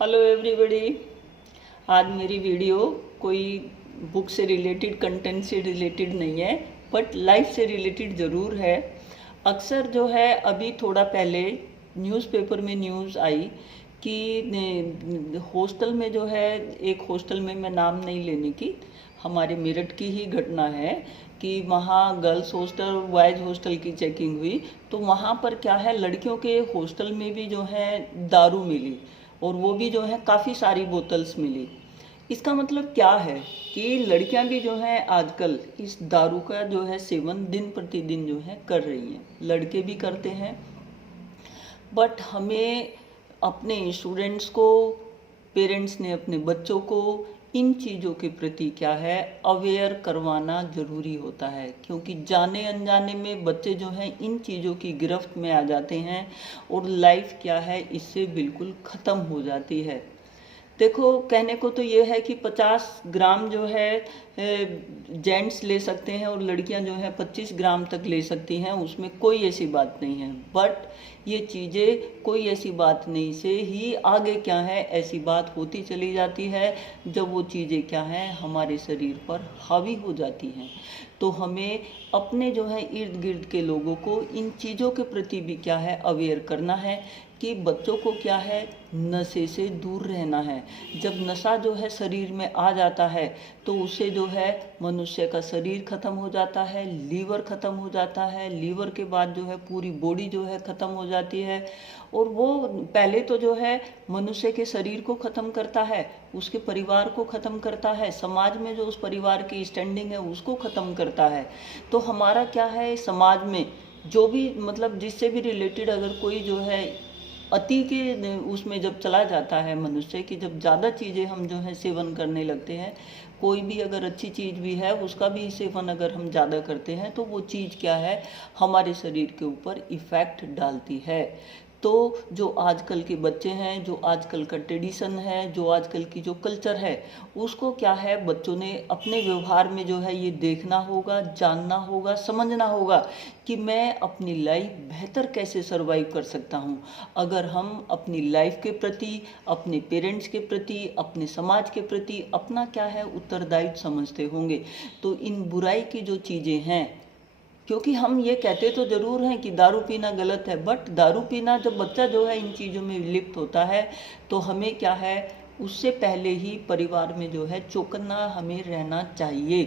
Hello everybody. आज मेरी video कोई बुक से रिलेटेड कंटेंट से रिलेटेड नहीं है, बट लाइफ से रिलेटेड ज़रूर है। अक्सर जो है अभी थोड़ा पहले न्यूज़पेपर में न्यूज़ आई कि हॉस्टल में जो है, एक हॉस्टल में मैं नाम नहीं लेने की, हमारे मेरठ की ही घटना है कि वहाँ गर्ल्स हॉस्टल बॉयज़ हॉस्टल की चेकिंग हुई। तो वहाँ पर क्या है, लड़कियों के हॉस्टल में भी जो है दारू मिली, और वो भी जो है काफ़ी सारी बोतल्स मिली। इसका मतलब क्या है कि लड़कियां भी जो हैं आजकल इस दारू का जो है सेवन दिन प्रतिदिन जो है कर रही हैं, लड़के भी करते हैं। बट हमें अपने स्टूडेंट्स को, पेरेंट्स ने अपने बच्चों को इन चीज़ों के प्रति क्या है अवेयर करवाना ज़रूरी होता है, क्योंकि जाने अनजाने में बच्चे जो हैं इन चीज़ों की गिरफ्त में आ जाते हैं और लाइफ क्या है इससे बिल्कुल ख़त्म हो जाती है। देखो, कहने को तो ये है कि 50 ग्राम जो है जेंट्स ले सकते हैं और लड़कियां जो है 25 ग्राम तक ले सकती हैं, उसमें कोई ऐसी बात नहीं है। बट ये चीज़ें कोई ऐसी बात नहीं से ही आगे क्या है ऐसी बात होती चली जाती है, जब वो चीज़ें क्या हैं हमारे शरीर पर हावी हो जाती हैं। तो हमें अपने जो है इर्द गिर्द के लोगों को इन चीज़ों के प्रति भी क्या है अवेयर करना है कि बच्चों को क्या है नशे से दूर रहना है। जब नशा जो है शरीर में आ जाता है तो उससे जो है मनुष्य का शरीर खत्म हो जाता है, लीवर खत्म हो जाता है, लीवर के बाद जो है पूरी बॉडी जो है खत्म हो जाती है। और वो पहले तो जो है मनुष्य के शरीर को खत्म करता है, उसके परिवार को खत्म करता है, समाज में जो उस परिवार की स्टैंडिंग है उसको खत्म करता है। तो हमारा क्या है समाज में जो भी मतलब जिससे भी रिलेटेड अगर कोई जो है अति के उसमें जब चला जाता है मनुष्य की, जब ज़्यादा चीज़ें हम जो है सेवन करने लगते हैं, कोई भी अगर अच्छी चीज़ भी है उसका भी सेवन अगर हम ज़्यादा करते हैं तो वो चीज़ क्या है हमारे शरीर के ऊपर इफ़ेक्ट डालती है। तो जो आजकल के बच्चे हैं, जो आजकल का ट्रेडिशन है, जो आजकल की जो कल्चर है, उसको क्या है बच्चों ने अपने व्यवहार में जो है ये देखना होगा, जानना होगा, समझना होगा कि मैं अपनी लाइफ बेहतर कैसे सरवाइव कर सकता हूँ। अगर हम अपनी लाइफ के प्रति, अपने पेरेंट्स के प्रति, अपने समाज के प्रति अपना क्या है उत्तरदायित्व समझते होंगे, तो इन बुराई की जो चीज़ें हैं, क्योंकि हम ये कहते तो ज़रूर हैं कि दारू पीना गलत है, बट दारू पीना जब बच्चा जो है इन चीज़ों में लिप्त होता है तो हमें क्या है उससे पहले ही परिवार में जो है चौकन्ना हमें रहना चाहिए।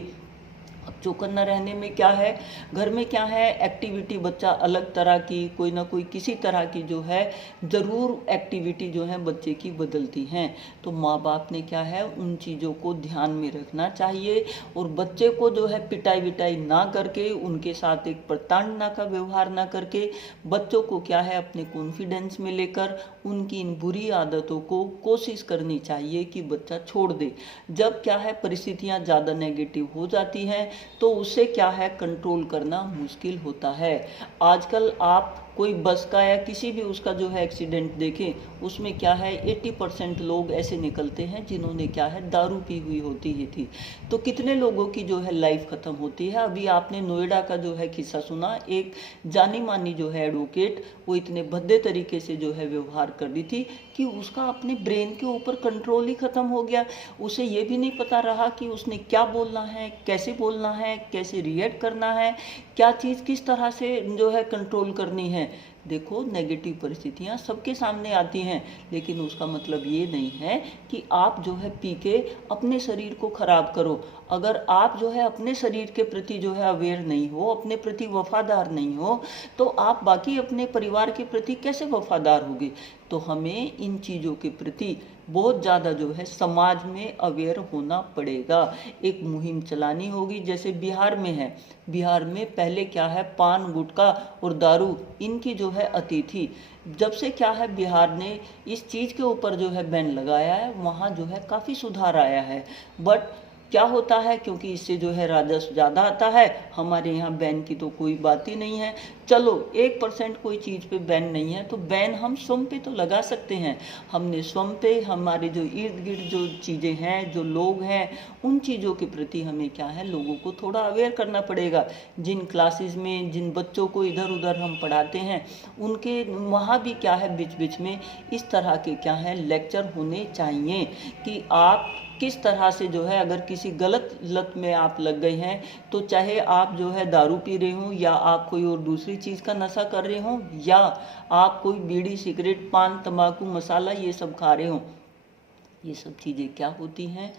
अब चौकन्ना रहने में क्या है, घर में क्या है एक्टिविटी बच्चा अलग तरह की कोई ना कोई किसी तरह की जो है ज़रूर एक्टिविटी जो है बच्चे की बदलती हैं। तो माँ बाप ने क्या है उन चीज़ों को ध्यान में रखना चाहिए और बच्चे को जो है पिटाई विटाई ना करके, उनके साथ एक प्रताड़ना का व्यवहार ना करके, बच्चों को क्या है अपने कॉन्फिडेंस में लेकर उनकी इन बुरी आदतों को कोशिश करनी चाहिए कि बच्चा छोड़ दे। जब क्या है परिस्थितियाँ ज़्यादा नेगेटिव हो जाती हैं तो उसे क्या है कंट्रोल करना मुश्किल होता है। आजकल आप कोई बस का या किसी भी उसका जो है एक्सीडेंट देखें, उसमें क्या है 80% लोग ऐसे निकलते हैं जिन्होंने क्या है दारू पी हुई होती ही थी। तो कितने लोगों की जो है लाइफ खत्म होती है। अभी आपने नोएडा का जो है किस्सा सुना, एक जानी मानी जो है एडवोकेट, वो इतने भद्दे तरीके से जो है व्यवहार कर रही थी कि उसका अपने ब्रेन के ऊपर कंट्रोल ही खत्म हो गया। उसे ये भी नहीं पता रहा कि उसने क्या बोलना है, कैसे बोलना है, कैसे रिएक्ट करना है, क्या चीज़ किस तरह से जो है कंट्रोल करनी है। देखो, नेगेटिव परिस्थितियाँ सबके सामने आती हैं, लेकिन उसका मतलब ये नहीं है कि आप जो है पी के अपने शरीर को खराब करो। अगर आप जो है अपने शरीर के प्रति जो है अवेयर नहीं हो, अपने प्रति वफादार नहीं हो, तो आप बाकी अपने परिवार के प्रति कैसे वफादार होगे। तो हमें इन चीज़ों के प्रति बहुत ज़्यादा जो है समाज में अवेयर होना पड़ेगा। एक मुहिम चलानी होगी, जैसे बिहार में है। बिहार में पहले क्या है पान गुटखा और दारू इनकी जो है अति थी। जब से क्या है बिहार ने इस चीज़ के ऊपर जो है बैन लगाया है, वहाँ जो है काफ़ी सुधार आया है। बट क्या होता है, क्योंकि इससे जो है राजस्व ज़्यादा आता है, हमारे यहाँ बैन की तो कोई बात ही नहीं है। चलो 1% कोई चीज़ पे बैन नहीं है, तो बैन हम स्वयं पे तो लगा सकते हैं। हमने स्वयं पे हमारे जो इर्द गिर्द जो चीज़ें हैं, जो लोग हैं, उन चीज़ों के प्रति हमें क्या है, लोगों को थोड़ा अवेयर करना पड़ेगा। जिन क्लासेस में जिन बच्चों को इधर उधर हम पढ़ाते हैं, उनके वहाँ भी क्या है, बीच बीच में इस तरह के क्या है लेक्चर होने चाहिए कि आप किस तरह से जो है, अगर किसी गलत लत में आप लग गए हैं, तो चाहे आप जो है दारू पी रहे हो, या आप कोई और दूसरी चीज़ का नशा कर रहे हो, या आप कोई बीड़ी सिगरेट पान तंबाकू मसाला ये सब खा रहे हो, ये सब चीज़ें क्या होती हैं,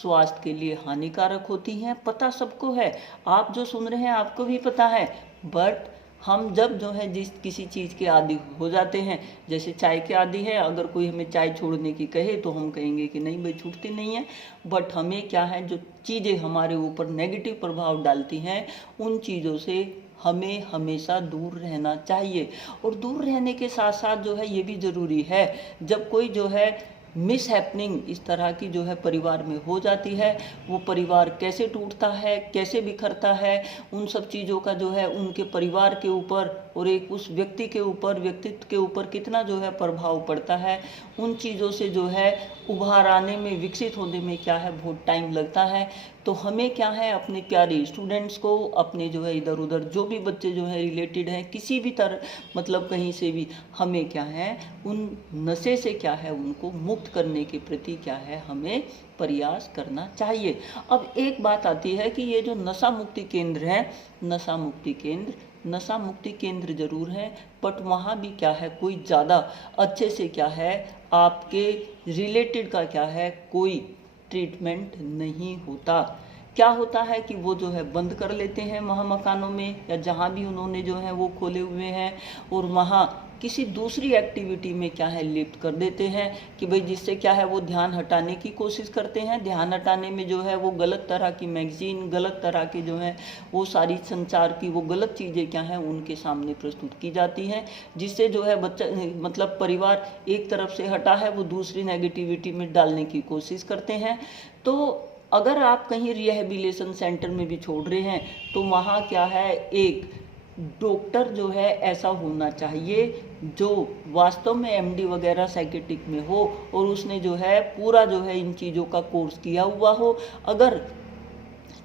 स्वास्थ्य के लिए हानिकारक होती हैं। पता सबको है, आप जो सुन रहे हैं आपको भी पता है। बट हम जब जो है जिस किसी चीज़ के आदी हो जाते हैं, जैसे चाय के आदी है, अगर कोई हमें चाय छोड़ने की कहे तो हम कहेंगे कि नहीं भाई छूटती नहीं है। बट हमें क्या है, जो चीज़ें हमारे ऊपर नेगेटिव प्रभाव डालती हैं, उन चीज़ों से हमें हमेशा दूर रहना चाहिए। और दूर रहने के साथ साथ जो है ये भी ज़रूरी है, जब कोई जो है मिस हैपनिंग इस तरह की जो है परिवार में हो जाती है, वो परिवार कैसे टूटता है, कैसे बिखरता है, उन सब चीज़ों का जो है उनके परिवार के ऊपर और एक उस व्यक्ति के ऊपर, व्यक्तित्व के ऊपर कितना जो है प्रभाव पड़ता है, उन चीज़ों से जो है उभार आने में, विकसित होने में क्या है बहुत टाइम लगता है। तो हमें क्या है, अपने प्यारे स्टूडेंट्स को, अपने जो है इधर उधर जो भी बच्चे जो है रिलेटेड हैं किसी भी तरह, मतलब कहीं से भी, हमें क्या है उन नशे से क्या है उनको मुक्त करने के प्रति क्या है हमें प्रयास करना चाहिए। अब एक बात आती है कि ये जो नशा मुक्ति केंद्र है, नशा मुक्ति केंद्र जरूर है, बट वहाँ भी क्या है कोई ज़्यादा अच्छे से क्या है आपके रिलेटेड का क्या है कोई ट्रीटमेंट नहीं होता। क्या होता है कि वो जो है बंद कर लेते हैं वहाँ मकानों में, या जहाँ भी उन्होंने जो है वो खोले हुए हैं, और वहाँ किसी दूसरी एक्टिविटी में क्या है लिप्त कर देते हैं कि भाई जिससे क्या है वो ध्यान हटाने की कोशिश करते हैं। ध्यान हटाने में जो है वो गलत तरह की मैगजीन, गलत तरह के जो है वो सारी संचार की वो गलत चीज़ें क्या हैं उनके सामने प्रस्तुत की जाती हैं, जिससे जो है बच्चा, मतलब परिवार एक तरफ से हटा है, वो दूसरी नेगेटिविटी में डालने की कोशिश करते हैं। तो अगर आप कहीं रिहेबिलिटेशन सेंटर में भी छोड़ रहे हैं, तो वहाँ क्या है एक डॉक्टर जो है ऐसा होना चाहिए जो वास्तव में एमडी वगैरह साइकेट्रिक में हो, और उसने जो है पूरा जो है इन चीज़ों का कोर्स किया हुआ हो। अगर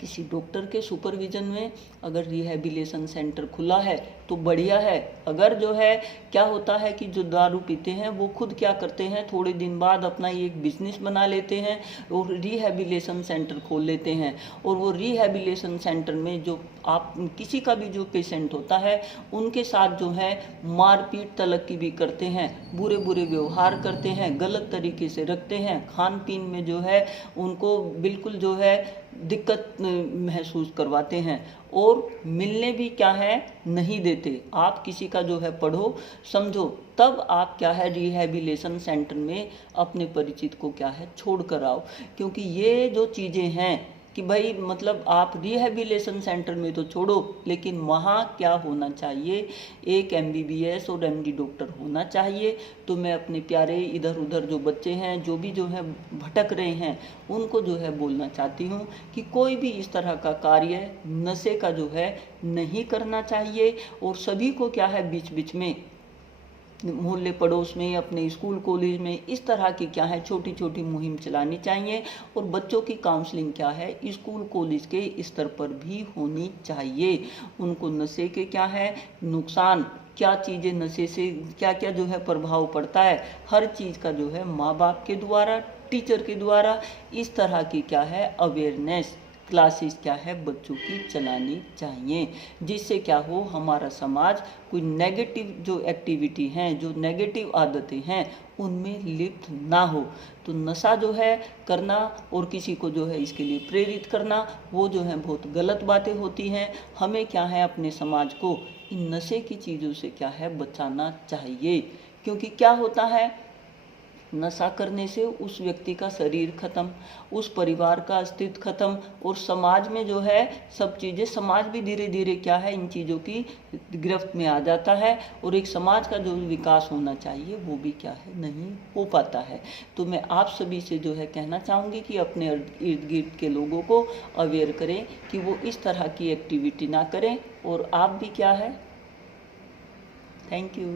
किसी डॉक्टर के सुपरविजन में अगर रिहेबिलिटेशन सेंटर खुला है तो बढ़िया है। अगर जो है क्या होता है कि जो दारू पीते हैं वो खुद क्या करते हैं, थोड़े दिन बाद अपना एक बिजनेस बना लेते हैं और रिहेबिलिटेशन सेंटर खोल लेते हैं, और वो रिहेबिलिटेशन सेंटर में जो आप किसी का भी जो पेशेंट होता है उनके साथ जो है मारपीट तलक की भी करते हैं, बुरे बुरे व्यवहार करते हैं, गलत तरीके से रखते हैं, खान पीन में जो है उनको बिल्कुल जो है दिक्कत महसूस करवाते हैं, और मिलने भी क्या है नहीं देते। आप किसी का जो है पढ़ो समझो, तब आप क्या है रिहेबिलिटेशन सेंटर में अपने परिचित को क्या है छोड़ कर आओ। क्योंकि ये जो चीज़ें हैं कि भाई मतलब आप रिहेबिलिटेशन सेंटर में तो छोड़ो, लेकिन वहाँ क्या होना चाहिए, एक एमबीबीएस और एमडी डॉक्टर होना चाहिए। तो मैं अपने प्यारे इधर उधर जो बच्चे हैं, जो भी जो है भटक रहे हैं, उनको जो है बोलना चाहती हूँ कि कोई भी इस तरह का कार्य नशे का जो है नहीं करना चाहिए, और सभी को क्या है बीच बीच में मोहल्ले पड़ोस में, अपने स्कूल कॉलेज में इस तरह की क्या है छोटी छोटी मुहिम चलानी चाहिए। और बच्चों की काउंसलिंग क्या है स्कूल कॉलेज के स्तर पर भी होनी चाहिए। उनको नशे के क्या है नुकसान, क्या चीज़ें नशे से क्या क्या जो है प्रभाव पड़ता है, हर चीज़ का जो है माँ बाप के द्वारा, टीचर के द्वारा इस तरह की क्या है अवेयरनेस क्लासेस क्या है बच्चों की चलानी चाहिए, जिससे क्या हो हमारा समाज कोई नेगेटिव जो एक्टिविटी हैं, जो नेगेटिव आदतें हैं उनमें लिप्त ना हो। तो नशा जो है करना और किसी को जो है इसके लिए प्रेरित करना, वो जो है बहुत गलत बातें होती हैं। हमें क्या है अपने समाज को इन नशे की चीज़ों से क्या है बचाना चाहिए। क्योंकि क्या होता है नशा करने से उस व्यक्ति का शरीर खत्म, उस परिवार का अस्तित्व खत्म, और समाज में जो है सब चीज़ें, समाज भी धीरे धीरे क्या है इन चीज़ों की गिरफ्त में आ जाता है, और एक समाज का जो विकास होना चाहिए वो भी क्या है नहीं हो पाता है। तो मैं आप सभी से जो है कहना चाहूँगी कि अपने इर्द गिर्द के लोगों को अवेयर करें कि वो इस तरह की एक्टिविटी ना करें, और आप भी क्या है थैंक यू।